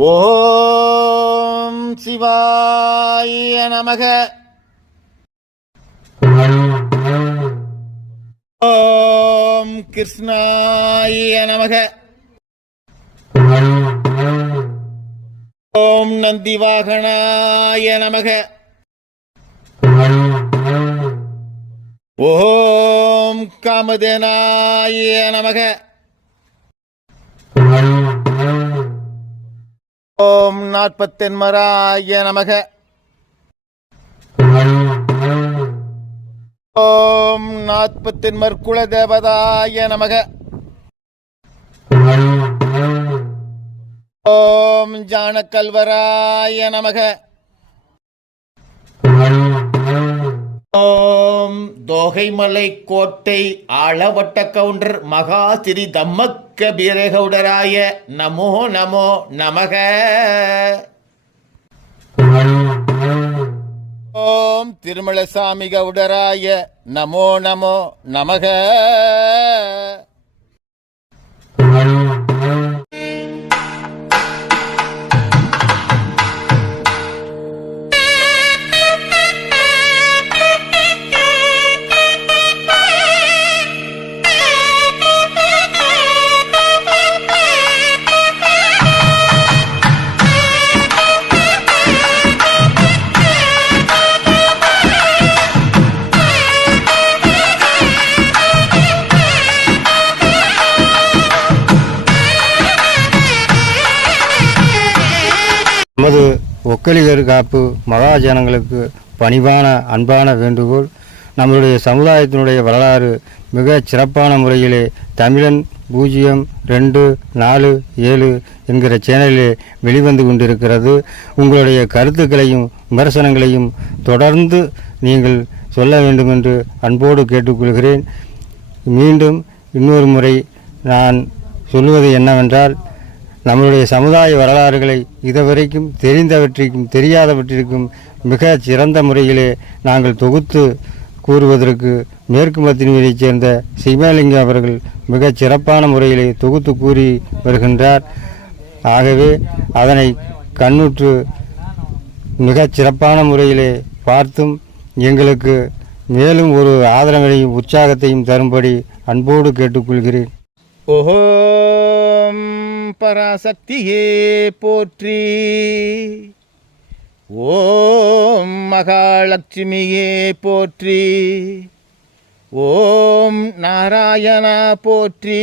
ஓம் சிவாய நமக. ஓம் கிருஷ்ணாய நமக. ஓம் நந்திவாகனாய நமக. ஓம் காமதேனாய நமக. ஓம் நாற்பத்தென்மராய நமக. ஓம் நாற்பத்தென்மர் குலதேவதாய நமக. ஓம் ஜானக்கல்வராய நமக. ஓம் தோகைமலை கோட்டை ஆளவட்ட கவுண்டர் மகா ஸ்ரீ தம்மக்க பீரகவுடராய நமோ நமோ நமக. ஓம் திருமலசாமி கவுடராய நமோ நமோ நமக. ஒக்கலிகர் காப்பு மகாஜனங்களுக்கு பணிவான அன்பான வேண்டுகோள். நம்மளுடைய சமுதாயத்தினுடைய வரலாறு மிக சிறப்பான முறையிலே தமிழன் பூஜ்ஜியம் ரெண்டு நாலு ஏழு என்கிற சேனலிலே வெளிவந்து கொண்டிருக்கிறது. உங்களுடைய கருத்துக்களையும் விமர்சனங்களையும் தொடர்ந்து நீங்கள் சொல்ல வேண்டும் என்று அன்போடு கேட்டுக்கொள்கிறேன். மீண்டும் இன்னொரு முறை நான் சொல்லுவது என்னவென்றால் நம்மளுடைய சமுதாய வரலாறுகளை இதுவரைக்கும் தெரிந்தவற்றிற்கும் தெரியாதவற்றிற்கும் மிக சிறந்த முறையிலே நாங்கள் தொகுத்து கூறுவதற்கு மேற்கு மத்தினூரைச் சேர்ந்த சிவலிங்கம் அவர்கள் மிகச் சிறப்பான முறையிலே தொகுத்து கூறி வருகின்றார். ஆகவே அதனை கண்ணுற்று மிகச் சிறப்பான முறையிலே பார்த்தும் எங்களுக்கு மேலும் ஒரு ஆதரவையும் உற்சாகத்தையும் தரும்படி அன்போடு கேட்டுக்கொள்கிறேன். ஓஹோ பராசக்தியே போற்றி. ஓம் மகாலட்சுமியே போற்றி. ஓம் நாராயணா போற்றி.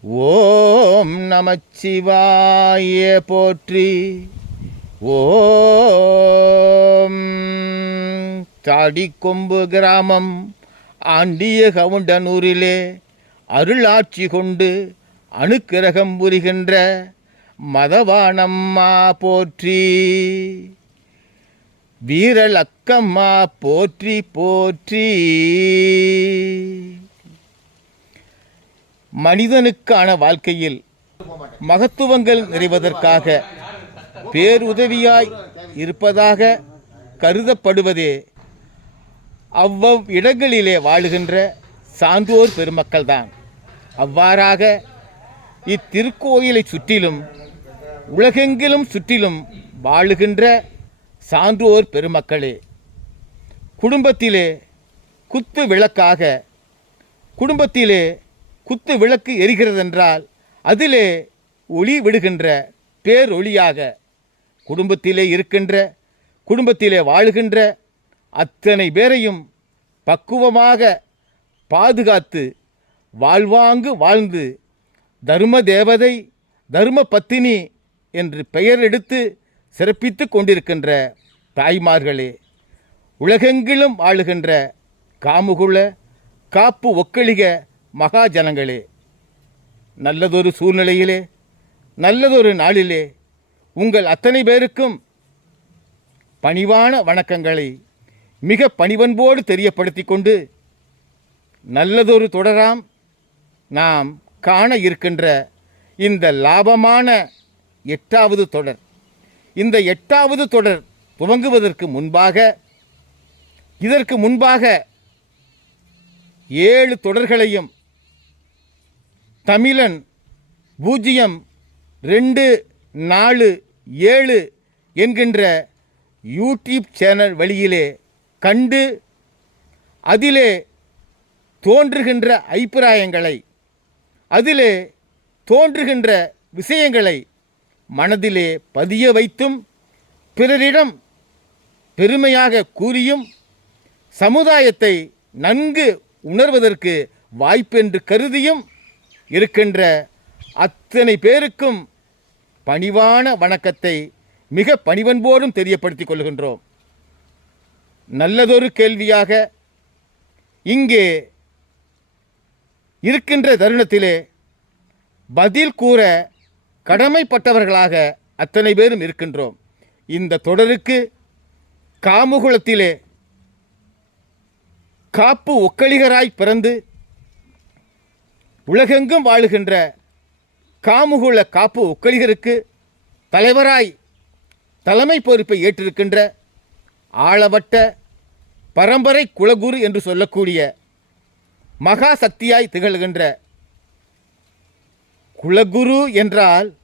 ஓம் நமச்சிவாய போற்றி. ஓம் தாடிக்கொம்பு கிராமம் ஆண்டிய கவுண்டனூரிலே அருளாட்சி கொண்டு அணுக்கிரகம் புரிகின்ற மதவானம்மா போற்றி. வீரல் அக்கம்மா போற்றி போற்றி. மனிதனுக்கான வாழ்க்கையில் மகத்துவங்கள் நிறைவதற்காக பேருதவியாய் இருப்பதாக கருதப்படுவதே அவ்வவ் இடங்களிலே வாழுகின்ற சான்றோர் பெருமக்கள்தான். அவ்வாறாக இத்திருக்கோயிலை சுற்றிலும் உலகெங்கிலும் சுற்றிலும் வாழுகின்ற சான்றோர் பெருமக்களே குடும்பத்திலே குத்து விளக்காக குடும்பத்திலே குத்து விளக்கு எரிகிறதென்றால் அதிலே ஒளி விடுகின்ற பேரொளியாக குடும்பத்திலே இருக்கின்ற குடும்பத்திலே வாழுகின்ற அத்தனை பேரையும் பக்குவமாக பாதுகாத்து வாழ்வாங்கு வாழ்ந்து தர்ம தேவதை தர்ம பத்தினி என்று பெயர் எடுத்து சிறப்பித்து கொண்டிருக்கின்ற தாய்மார்களே உலகெங்கிலும் வாழுகின்ற காமுகுல காப்பு ஒக்களிக மகாஜனங்களே நல்லதொரு சூழ்நிலையிலே நல்லதொரு நாளிலே உங்கள் அத்தனை பேருக்கும் பணிவான வணக்கங்களை மிக பணிவன்போடு தெரியப்படுத்திக் கொண்டு நல்லதொரு தொடராம். நாம் காண இருக்கின்ற இந்த லாபமான எட்டாவது தொடர். இந்த எட்டாவது தொடர் துவங்குவதற்கு முன்பாக இதற்கு முன்பாக ஏழு தொடர்களையும் தமிழன் பூஜ்ஜியம் ரெண்டு நாலு ஏழு என்கின்ற யூடியூப் சேனல் வழியிலே கண்டு அதிலே தோன்றுகின்ற அபிப்பிராயங்களை அதிலே தோன்றுகின்ற விஷயங்களை மனதிலே பதிய வைத்தும் பிறரிடம் பெருமையாக கூறியும் சமுதாயத்தை நன்கு உணர்வதற்கு வாய்ப்பென்று கருதியும் இருக்கின்ற அத்தனை பேருக்கும் பணிவான வணக்கத்தை மிக பணிவன்போடும் தெரியப்படுத்திக் கொள்கின்றோம். நல்லதொரு கேள்வியாக இங்கே இருக்கின்ற தருணத்திலே பதில் கூற கடமைப்பட்டவர்களாக அத்தனை பேரும் இருக்கின்றோம். இந்த தொடருக்கு காமுகுலத்திலே காப்பு ஒக்களிகராய் பிறந்து உலகெங்கும் வாழுகின்ற காமுகுல காப்பு ஒக்களிகருக்கு தலைவராய் தலைமை பொறுப்பை ஏற்றிருக்கின்ற ஆளவட்ட பரம்பரை குலகுரு என்று சொல்லக்கூடிய மகா சக்தியாய் திகழ்கின்ற குலகுரு என்றால்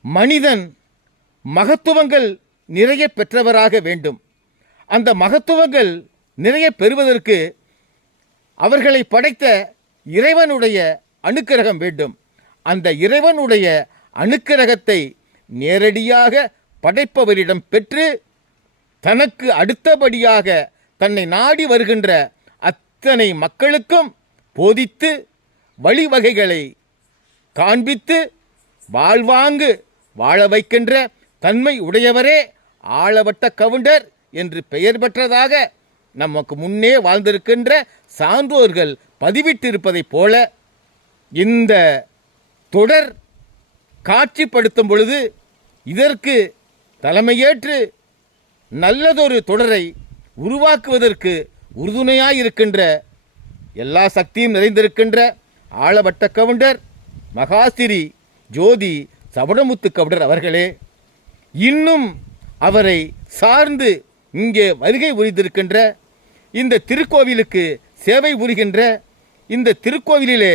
மனிதன் மகத்துவங்கள் நிறைய பெற்றவராக வேண்டும். அந்த மகத்துவங்கள் நிறைய பெறுவதற்கு அவர்களை படைத்த இறைவனுடைய அணுக்கிரகம் வேண்டும். அந்த இறைவனுடைய அணுக்கிரகத்தை நேரடியாக படைப்பவரிடம் பெற்று தனக்கு அடுத்தபடியாக தன்னை நாடி வருகின்ற அத்தனை மக்களுக்கும் போதித்து வழிவகைகளை காண்பித்து வாழ்வாங்கு வாழ வைக்கின்ற தன்மை உடையவரே ஆளவட்ட கவுண்டர் என்று பெயர் பெற்றதாக நமக்கு முன்னே வாழ்ந்திருக்கின்ற சான்றோர்கள் பதிவிட்டிருப்பதைப் போல இந்த தொடர் காட்சிப்படுத்தும் பொழுது இதற்கு தலைமையேற்று நல்லதொரு தொடரை உருவாக்குவதற்கு உறுதுணையாயிருக்கின்ற எல்லா சக்தியும் நிறைந்திருக்கின்ற ஆளவட்ட கவுண்டர் மகாசிரி ஜோதி சபடமுத்து கவுண்டர் அவர்களே இன்னும் அவரை சார்ந்து இங்கே வருகை புரிந்திருக்கின்ற இந்த திருக்கோவிலுக்கு சேவை புரிகின்ற இந்த திருக்கோவிலிலே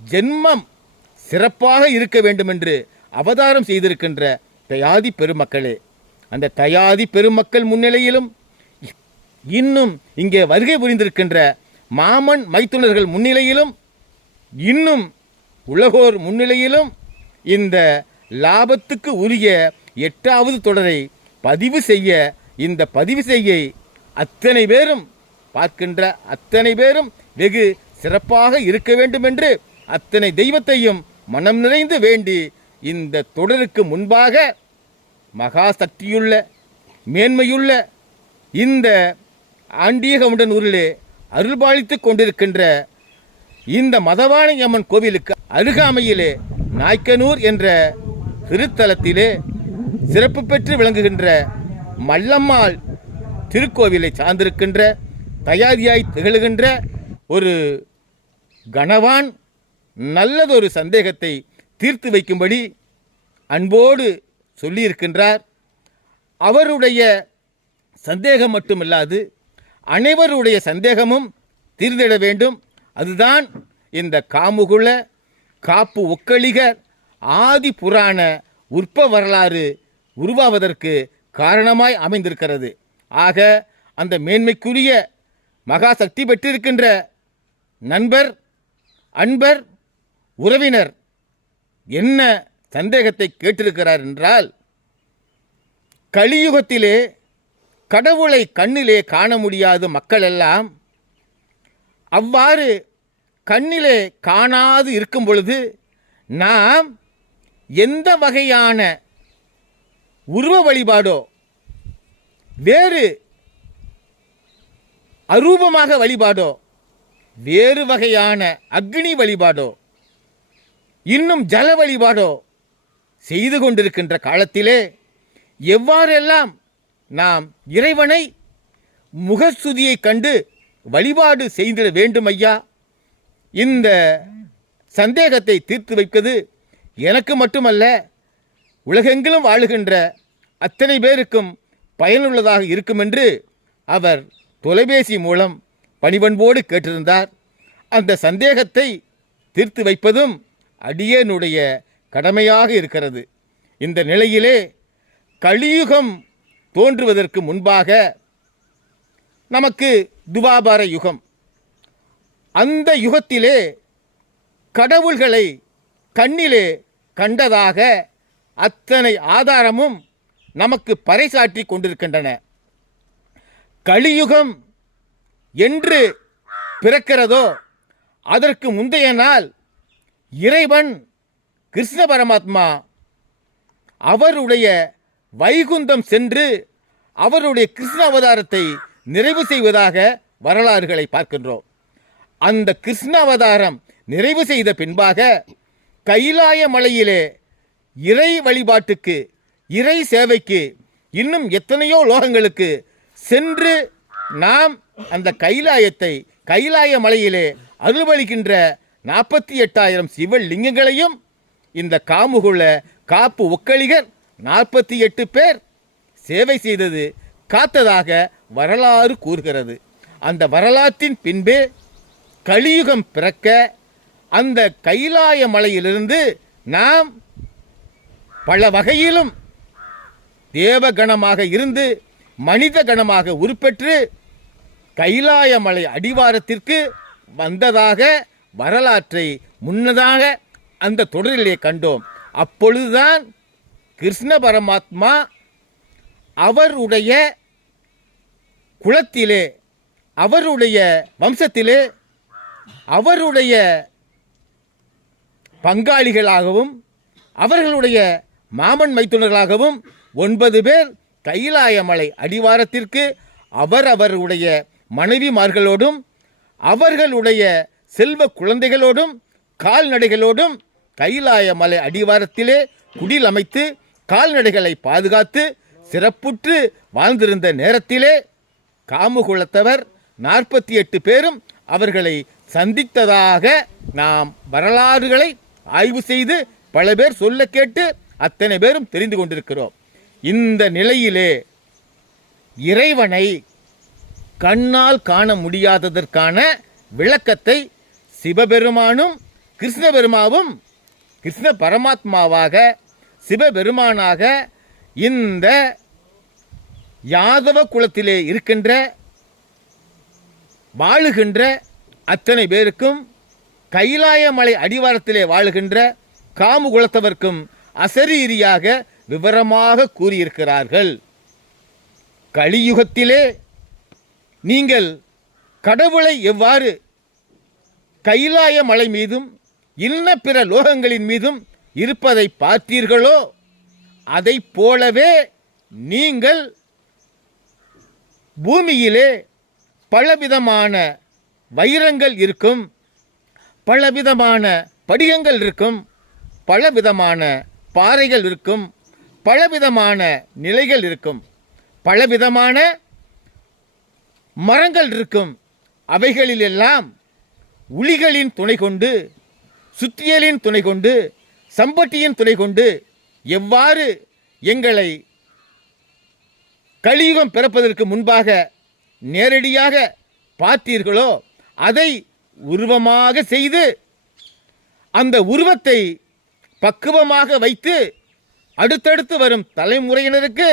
ஜென்மம் சிறப்பாக இருக்க வேண்டும் என்று அவதாரம் செய்திருக்கின்ற தயாதி பெருமக்களே அந்த தயாதி பெருமக்கள் முன்னிலையிலும் இன்னும் இங்கே வருகை புரிந்திருக்கின்ற மாமன் மைத்துனர்கள் முன்னிலையிலும் இன்னும் உலகோர் முன்னிலையிலும் இந்த லாபத்துக்கு உரிய எட்டாவது தொடரை பதிவு செய்ய இந்த பதிவு செய்ய அத்தனை பேரும் பார்க்கின்ற அத்தனை பேரும் வெகு சிறப்பாக இருக்க வேண்டும் என்று அத்தனை தெய்வத்தையும் மனம் நிறைந்து வேண்டி இந்த தொடருக்கு முன்பாக மகா சக்தியுள்ள மேன்மையுள்ள இந்த ஆண்டியகமுடன் ஊரிலே அருள்பாலித்துக் கொண்டிருக்கின்ற இந்த மதவாணி அம்மன் கோவிலுக்கு அருகாமையிலே நாய்க்கனூர் என்ற திருத்தலத்திலே சிறப்பு பெற்று விளங்குகின்ற மல்லம்மாள் திருக்கோவிலை சார்ந்திருக்கின்ற தயாரியாய் திகழ்கின்ற ஒரு கணவான் நல்லதொரு சந்தேகத்தை தீர்த்து வைக்கும்படி அன்போடு சொல்லியிருக்கின்றார். அவருடைய சந்தேகம் மட்டுமில்லாது அனைவருடைய சந்தேகமும் தீர்ந்திட வேண்டும். அதுதான் இந்த காமுகுல காப்பு ஒக்களிகர் ஆதி புராண உற்ப வரலாறு உருவாவதற்கு காரணமாய் அமைந்திருக்கிறது. ஆக அந்த மேன்மைக்குரிய மகா சக்தி பெற்றிருக்கின்ற நண்பர் அன்பர் உறவினர் என்ன சந்தேகத்தை கேட்டிருக்கிறார் என்றால் கலியுகத்திலே கடவுளை கண்ணிலே காண முடியாத மக்களெல்லாம். அவ்வாறு கண்ணிலே காணாது இருக்கும் பொழுது நாம் எந்த வகையான உருவ வழிபாடோ வேறு அரூபமாக வழிபாடோ வேறு வகையான அக்னி வழிபாடோ இன்னும் ஜல வழிபாடோ செய்து கொண்டிருக்கின்ற காலத்திலே எவ்வாறெல்லாம் நாம் இறைவனை முகஸ்துதியை கண்டு வழிபாடு செய்திட வேண்டும் ஐயா இந்த சந்தேகத்தை தீர்த்து வைப்பது எனக்கு மட்டுமல்ல உலகெங்கிலும் வாழுகின்ற அத்தனை பேருக்கும் பயனுள்ளதாக இருக்கும் என்று அவர் தொலைபேசி மூலம் பணிவன்போடு கேட்டிருந்தார். அந்த சந்தேகத்தை தீர்த்து வைப்பதும் அடியேனுடைய கடமையாக இருக்கிறது. இந்த நிலையிலே கலியுகம் தோன்றுவதற்கு முன்பாக நமக்கு துவாபார யுகம். அந்த யுகத்திலே கடவுள்களை கண்ணிலே கண்டதாக அத்தனை ஆதாரமும் நமக்கு பறைசாற்றி கொண்டிருக்கின்றன. கலியுகம் என்று பிறக்கிறதோ அதற்கு முந்தைய நாள் இறைவன் கிருஷ்ண பரமாத்மா அவருடைய வைகுந்தம் சென்று அவருடைய கிருஷ்ண அவதாரத்தை நிறைவு செய்வதாக வரலாறுகளை பார்க்கின்றோம். அந்த கிருஷ்ண அவதாரம் நிறைவு செய்த பின்பாக கைலாய மலையிலே இறை வழிபாட்டுக்கு இறை சேவைக்கு இன்னும் எத்தனையோ லோகங்களுக்கு சென்று நாம் அந்த கைலாயத்தை கைலாய மலையிலே அருள்வளிக்கின்ற நாற்பத்தி எட்டாயிரம் சிவலிங்கங்களையும் இந்த காமுகுள்ள காப்பு ஒக்களிகன் நாற்பத்தி எட்டு பேர் சேவை செய்தது காத்ததாக வரலாறு கூறுகிறது. அந்த வரலாற்றின் பின்பு கலியுகம் பிறக்க அந்த கைலாய மலையிலிருந்து நாம் பல வகையிலும் தேவகணமாக இருந்து மனித கணமாக உருப்பெற்று கைலாய மலை அடிவாரத்திற்கு வந்ததாக வரலாற்றை முன்னதாக அந்த தொடரிலே கண்டோம். அப்பொழுதுதான் கிருஷ்ண பரமாத்மா அவருடைய குலத்திலே அவருடைய வம்சத்திலே அவருடைய பங்காளிகளாகவும் அவர்களுடைய மாமன் மைத்துனர்களாகவும் ஒன்பது பேர் கைலாயமலை அடிவாரத்திற்கு அவரவருடைய மனைவிமார்களோடும் அவர்களுடைய செல்வ குழந்தைகளோடும் கால்நடைகளோடும் கைலாயமலை அடிவாரத்திலே குடில் அமைத்து கால்நடைகளை பாதுகாத்து சிறப்புற்று வாழ்ந்திருந்த நேரத்திலே காமுகுலத்தவர் நாற்பத்தி எட்டு பேரும் அவர்களை சந்தித்ததாக நாம் வரலாறுகளை ஆய்வு செய்து பல பேர் சொல்ல கேட்டு அத்தனை பேரும் தெரிந்து கொண்டிருக்கிறோம். இந்த நிலையிலே இறைவனை கண்ணால் காண முடியாததற்கான விளக்கத்தை சிவபெருமானும் கிருஷ்ண பெருமாவும் கிருஷ்ண பரமாத்மாவாக சிவபெருமானாக இந்த யாதவ குலத்திலே இருக்கின்ற வாழுகின்ற அத்தனை பேருக்கும் கைலாயமலை அடிவாரத்திலே வாழுகின்ற காமு குலத்தவர்க்கும் அசரீரியாக விவரமாக கூறியிருக்கிறார்கள். கலியுகத்திலே நீங்கள் கடவுளை எவ்வாறு கைலாய மலை மீதும் இன்ன பிற லோகங்களின் மீதும் இருப்பதை பார்த்தீர்களோ அதைப் போலவே நீங்கள் பூமியிலே பலவிதமான வைரங்கள் இருக்கும் பலவிதமான படிகங்கள் இருக்கும் பலவிதமான பாறைகள் இருக்கும் பலவிதமான நிலைகள் இருக்கும் பலவிதமான மரங்கள் இருக்கும். அவைகளிலெல்லாம் உளிகளின் துணை கொண்டு சுத்தியலின் துணை கொண்டு சம்பட்டியின் துணை கொண்டு எவ்வாறு எங்களை கலியுகம் பிறப்பதற்கு முன்பாக நேரடியாக பார்த்தீர்களோ அதை உருவமாக செய்து அந்த உருவத்தை பக்குவமாக வைத்து அடுத்தடுத்து வரும் தலைமுறையினருக்கு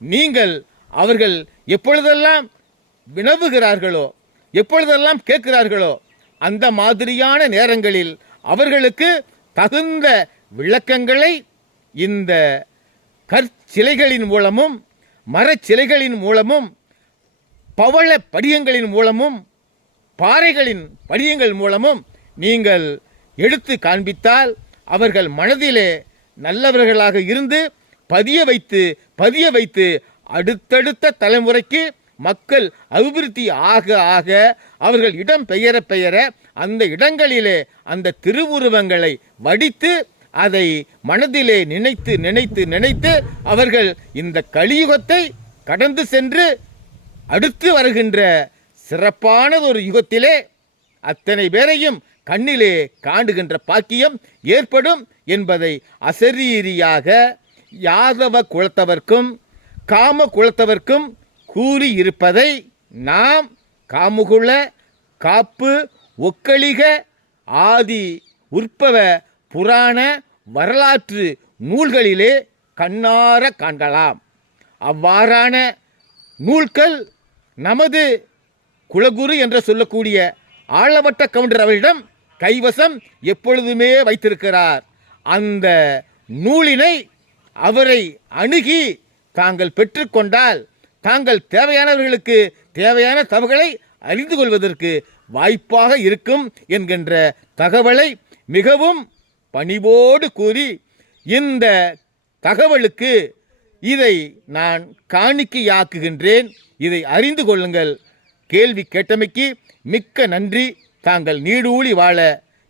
நீங்கள் அவர்கள் எப்பொழுதெல்லாம் வினவுகிறார்களோ எப்பொழுதெல்லாம் கேட்கிறார்களோ அந்த மாதிரியான நேரங்களில் அவர்களுக்கு தகுந்த விளக்கங்களை இந்த கற்சிலைகளின் மூலமும் மரச்சிலைகளின் மூலமும் பவள படியங்களின் மூலமும் பாறைகளின் படியங்கள் மூலமும் நீங்கள் எடுத்து காண்பித்தால் அவர்கள் மனதிலே நல்லவர்களாக இருந்து பதிய வைத்து பதிய வைத்து அடுத்தடுத்த தலைமுறைக்கு மக்கள் அபிவிருத்தி ஆக ஆக அவர்கள் இடம் பெயர பெயர அந்த இடங்களிலே அந்த திருவுருவங்களை வடித்து அதை மனதிலே நினைத்து நினைத்து நினைத்து அவர்கள் இந்த கலியுகத்தை கடந்து சென்று அடுத்து வருகின்ற சிறப்பானதொரு யுகத்திலே அத்தனை பேரையும் கண்ணிலே காண்டுகின்ற பாக்கியம் ஏற்படும் என்பதை அசரீரியாக யாதவ குலத்தவர்க்கும் காம குலத்தவர்க்கும் கூறியிருப்பதை நாம் காமுகுல காப்பு ஒக்களிக ஆதி உற்பவ புராண வரலாற்று நூல்களிலே கண்ணார காண்கலாம். அவ்வாறான நூல்கள் நமது குலகுரு என்று சொல்லக்கூடிய ஆழவட்ட கவுண்டர் அவரிடம் கைவசம் எப்பொழுதுமே வைத்திருக்கிறார். அந்த நூலினை அவரை அணுகி தாங்கள் பெற்றுக்கொண்டால் தாங்கள் தேவையானவர்களுக்கு தேவையான தவகளை அறிந்து கொள்வதற்கு வாய்ப்பாக இருக்கும் என்கின்ற தகவலை மிகவும் பணிவோடு கூறி இந்த தகவலுக்கு இதை நான் காணிக்கையாக்குகின்றேன். இதை அறிந்து கொள்ளுங்கள். கேள்வி கேட்டமைக்கு மிக்க நன்றி. தாங்கள் நீடூழி வாழ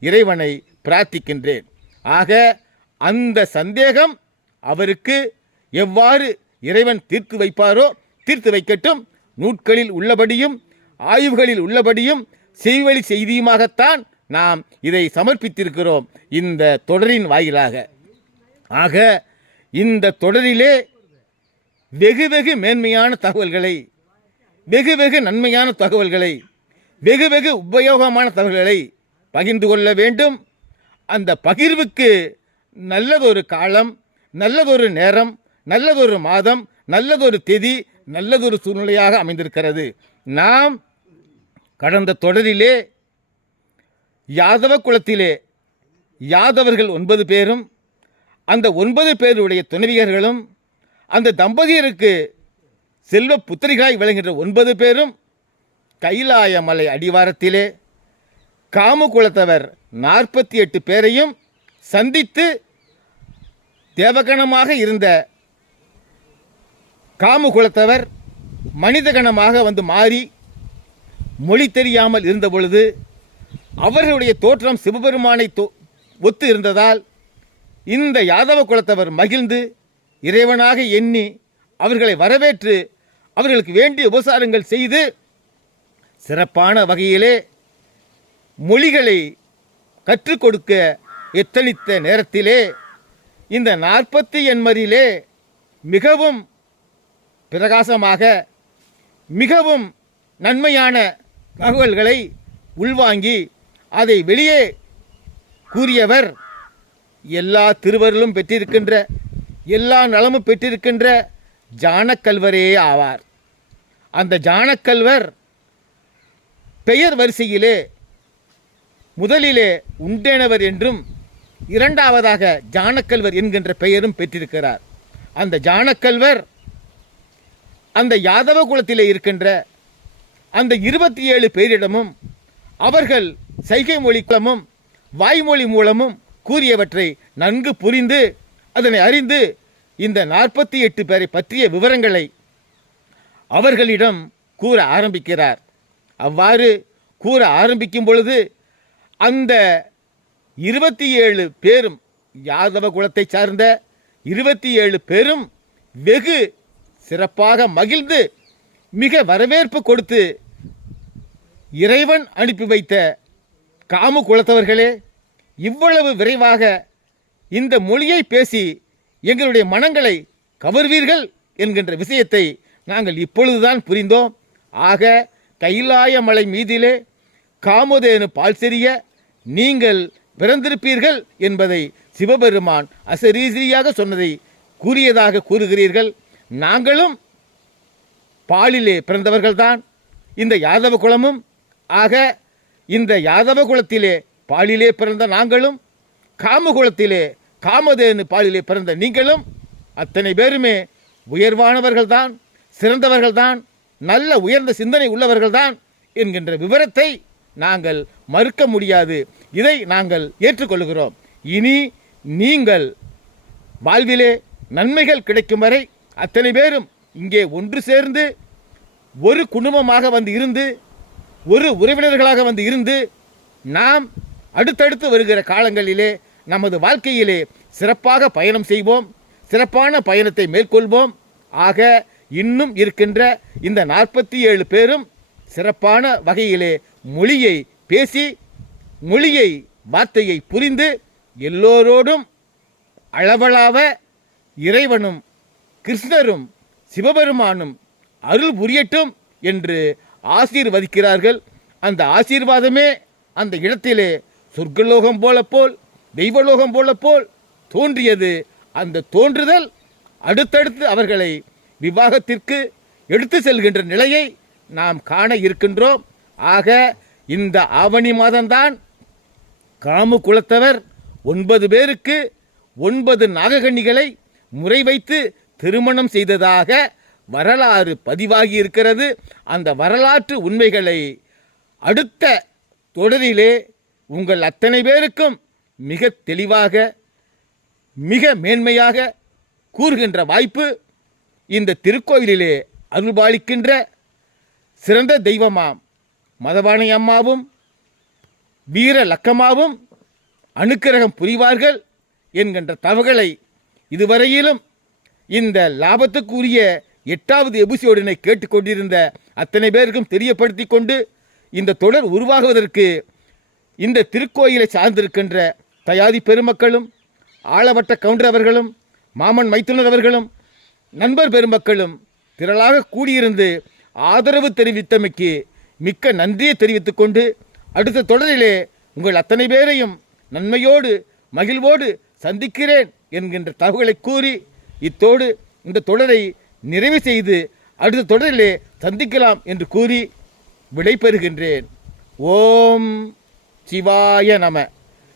இறைவனை பிரார்த்திக்கின்றேன். ஆக அந்த சந்தேகம் அவருக்கு எவ்வாறு இறைவன் தீர்த்து வைப்பாரோ தீர்த்து வைக்கட்டும். நூட்களில் உள்ளபடியும் ஆய்வுகளில் உள்ளபடியும் செய்வழி செய்தியுமாகத்தான் நாம் இதை சமர்ப்பித்திருக்கிறோம் இந்த தொடரின் வாயிலாக. ஆக இந்த தொடரிலே வெகு வெகு மேன்மையான தகவல்களை வெகு வெகு நன்மையான தகவல்களை வெகு வெகு உபயோகமான தகவல்களை பகிர்ந்து கொள்ள வேண்டும். அந்த பகிர்வுக்கு நல்லதொரு காலம் நல்லதொரு நேரம் நல்லதொரு மாதம் நல்லதொரு தேதி நல்லதொரு சூழ்நிலையாக அமைந்திருக்கிறது. நாம் கடந்த தொடரிலே யாதவ குலத்திலே யாதவர்கள் ஒன்பது பேரும் அந்த ஒன்பது பேருடைய துணைவியர்களும் அந்த தம்பதியருக்கு செல்வ புத்திரிகளாய் விளங்குகின்ற ஒன்பது பேரும் கைலாய மலை அடிவாரத்திலே காமகுலத்தவர் நாற்பத்தி எட்டு பேரையும் சந்தித்து தேவகணமாக இருந்த காமகுலத்தவர் மனிதகணமாக வந்து மாறி மொழி தெரியாமல் இருந்த பொழுது அவர்களுடைய தோற்றம் சிவபெருமானை ஒத்து இருந்ததால் இந்த யாதவ குலத்தவர் மகிழ்ந்து இறைவனாக எண்ணி அவர்களை வரவேற்று அவர்களுக்கு வேண்டிய உபசாரங்கள் செய்து சிறப்பான வகையிலே மொழிகளை கற்றுக் கொடுக்க எத்தனித்த நேரத்திலே இந்த நாற்பத்தி எண்மரிலே மிகவும் பிரகாசமாக மிகவும் நன்மையான தகவல்களை உள்வாங்கி அதை வெளியே கூறியவர் எல்லா திருவருளும் பெற்றிருக்கின்ற எல்லா நலமும் பெற்றிருக்கின்ற ஜானக்கல்வரே ஆவார். அந்த ஜானக்கல்வர் பெயர் வரிசையிலே முதலிலே உண்டேனவர் என்றும் இரண்டாவதாக ஜானக்கல்வர் என்கின்ற பெயரும் பெற்றிருக்கிறார். அந்த ஜானக்கல்வர் அந்த யாதவ குலத்திலே இருக்கின்ற அந்த இருபத்தி ஏழு பேரிடமும் அவர்கள் சைகை மொழி மூலமும் வாய்மொழி மூலமும் கூறியவற்றை நன்கு புரிந்து அதனை அறிந்து இந்த நாற்பத்தி எட்டு பேரை பற்றிய விவரங்களை அவர்களிடம் கூற ஆரம்பிக்கிறார். அவ்வாறு கூற ஆரம்பிக்கும் பொழுது அந்த இருபத்தி ஏழு பேரும் யாதவ குலத்தை சார்ந்த இருபத்தி ஏழு பேரும் வெகு சிறப்பாக மகிழ்ந்து மிக வரவேற்பு கொடுத்து இறைவன் அனுப்பி வைத்த காமு குலத்தவர்களே இவ்வளவு விரைவாக இந்த மொழியை பேசி எங்களுடைய மனங்களை கவர்வீர்கள் என்கின்ற விஷயத்தை நாங்கள் இப்பொழுதுதான் புரிந்தோம். ஆக கைலாய மலை மீதிலே காமதேனு பால் செறிய நீங்கள் பிறந்திருப்பீர்கள் என்பதை சிவபெருமான் அசரீசிரியாக சொன்னதை கூறியதாக கூறுகிறீர்கள். நாங்களும் பாலிலே பிறந்தவர்கள்தான். இந்த யாதவ குலமும் ஆக இந்த யாதவ குலத்திலே பாலிலே பிறந்த நாங்களும் காமகுலத்திலே காமதேனு பாலிலே பிறந்த நீங்களும் அத்தனை பேருமே உயர்வானவர்கள்தான் சிறந்தவர்கள்தான் நல்ல உயர்ந்த சிந்தனை உள்ளவர்கள்தான் என்கின்ற விவரத்தை நாங்கள் மறுக்க முடியாது. இதை நாங்கள் ஏற்றுக்கொள்கிறோம். இனி நீங்கள் வாழ்விலே நன்மைகள் கிடைக்கும் வரை அத்தனை பேரும் இங்கே ஒன்று சேர்ந்து ஒரு குடும்பமாக வந்து இருந்து ஒரு உறவினர்களாக வந்து இருந்து நாம் அடுத்தடுத்து வருகிற காலங்களிலே நமது வாழ்க்கையிலே சிறப்பாக பயணம் செய்வோம் சிறப்பான பயணத்தை மேற்கொள்வோம். ஆக இன்னும் இருக்கின்ற இந்த நாற்பத்தி ஏழு பேரும் சிறப்பான வகையிலே மொழியை பேசி மொழியை வார்த்தையை புரிந்து எல்லோரோடும் அளவளாவ இறைவனும் கிருஷ்ணரும் சிவபெருமானும் அருள் புரியட்டும் என்று ஆசீர்வதிக்கிறார்கள். அந்த ஆசீர்வாதமே அந்த இடத்திலே சொர்க்கலோகம் போல போல் தெய்வலோகம் போல போல் தோன்றியது. அந்த தோன்றுதல் அடுத்தடுத்து அவர்களை விவாகத்திற்கு எடுத்து செல்கின்ற நிலையை நாம் காண இருக்கின்றோம். ஆக இந்த ஆவணி மாதம்தான் காமு குலத்தவர் ஒன்பது பேருக்கு ஒன்பது நாககன்னிகளை முறை வைத்து திருமணம் செய்ததாக வரலாறு பதிவாகி இருக்கிறது அந்த வரலாற்று உண்மைகளை அடுத்த தொடரிலே உங்கள் அத்தனை பேருக்கும் மிக தெளிவாக மிக மேன்மையாக கூறுகின்ற வாய்ப்பு இந்த திருக்கோயிலிலே அருள்பாலிக்கின்ற சிறந்த தெய்வமாம் மதவாணி அம்மாவும் வீர லக்கமாவும் அனுக்கிரகம் புரிவார்கள் என்கின்ற தவகளை இதுவரையிலும் இந்த லாபத்துக்குரிய எட்டாவது எபிசோடினை கேட்டுக்கொண்டிருந்த அத்தனை பேருக்கும் தெரியப்படுத்தி கொண்டு இந்த தொடர் உருவாகுவதற்கு இந்த திருக்கோயிலை சார்ந்திருக்கின்ற தயாதி பெருமக்களும் ஆளவட்ட கவுண்டர் அவர்களும் மாமன் மைத்துனர் அவர்களும் நண்பர் பெருமக்களும் திரளாக கூடியிருந்து ஆதரவு தெரிவித்தமைக்கு மிக்க நன்றியை தெரிவித்துக் கொண்டு அடுத்த தொடரிலே உங்கள் அத்தனை பேரையும் நன்மையோடு மகிழ்வோடு சந்திக்கிறேன் என்கின்ற தகவலை கூறி இத்தோடு இந்த தொடரை நிறைவு செய்து அடுத்த தொடரிலே சந்திக்கலாம் என்று கூறி விடைபெறுகின்றேன். ஓம் சிவாய நம.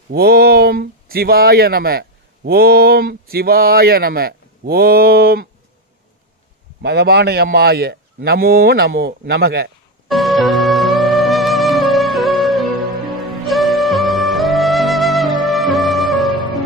ஓம் சிவாய நம. ஓம் சிவாய நம. ஓம். மதவானை அம்மாய. நமோ நமோ நமக.